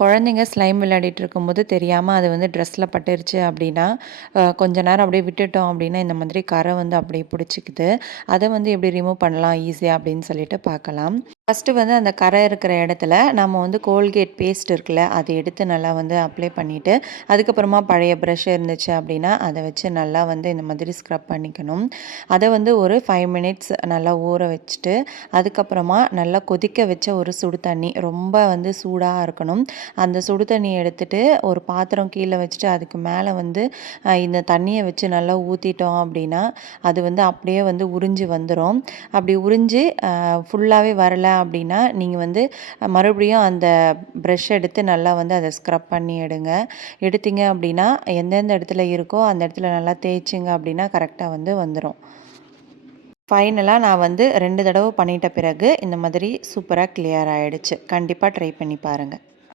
குழந்தைங்க ஸ்லைம் விளையாடிட்டு இருக்கும்போது தெரியாமல் அது வந்து ட்ரெஸ்ஸில் பட்டுருச்சு அப்படின்னா கொஞ்ச நேரம் அப்படியே விட்டுட்டோம் அப்படின்னா இந்த மாதிரி கரை வந்து அப்படியே பிடிச்சிக்குது. அதை வந்து எப்படி ரிமூவ் பண்ணலாம் ஈஸியாக அப்படின்னு சொல்லிட்டு பார்க்கலாம். ஃபஸ்ட்டு வந்து அந்த கரை இருக்கிற இடத்துல நம்ம வந்து கோல்கேட் பேஸ்ட் இருக்குல்ல, அதை எடுத்து நல்லா வந்து அப்ளை பண்ணிவிட்டு, அதுக்கப்புறமா பழைய ப்ரஷ் இருந்துச்சு அப்படின்னா அதை வச்சு நல்லா வந்து இந்த மாதிரி ஸ்க்ரப் பண்ணிக்கணும். அதை வந்து ஒரு 5 மினிட்ஸ் நல்லா ஊற வச்சுட்டு, அதுக்கப்புறமா நல்லா கொதிக்க வச்ச ஒரு சுடு தண்ணி, ரொம்ப வந்து சூடாக இருக்கணும். அந்த சுடு தண்ணியை எடுத்துட்டு ஒரு பாத்திரம் கீழே வச்சுட்டு அதுக்கு மேலே வந்து இந்த தண்ணியை வச்சு நல்லா ஊற்றிட்டோம் அப்படின்னா அது வந்து அப்படியே வந்து உறிஞ்சி வந்துடும். அப்படி உறிஞ்சி ஃபுல்லாகவே வரலை அப்படின்னா நீங்கள் வந்து மறுபடியும் அந்த ப்ரஷ் எடுத்து நல்லா வந்து அதை ஸ்க்ரப் பண்ணி எடுத்தீங்க அப்படின்னா எந்தெந்த இடத்துல இருக்கோ அந்த இடத்துல நல்லா தேய்ச்சிங்க அப்படின்னா கரெக்டாக வந்து வந்துடும். ஃபைனலாக நான் வந்து 2 தடவை பண்ணிட்ட பிறகு இந்த மாதிரி சூப்பராக கிளியர் ஆகிடுச்சு. கண்டிப்பாக ட்ரை பண்ணி பாருங்கள்.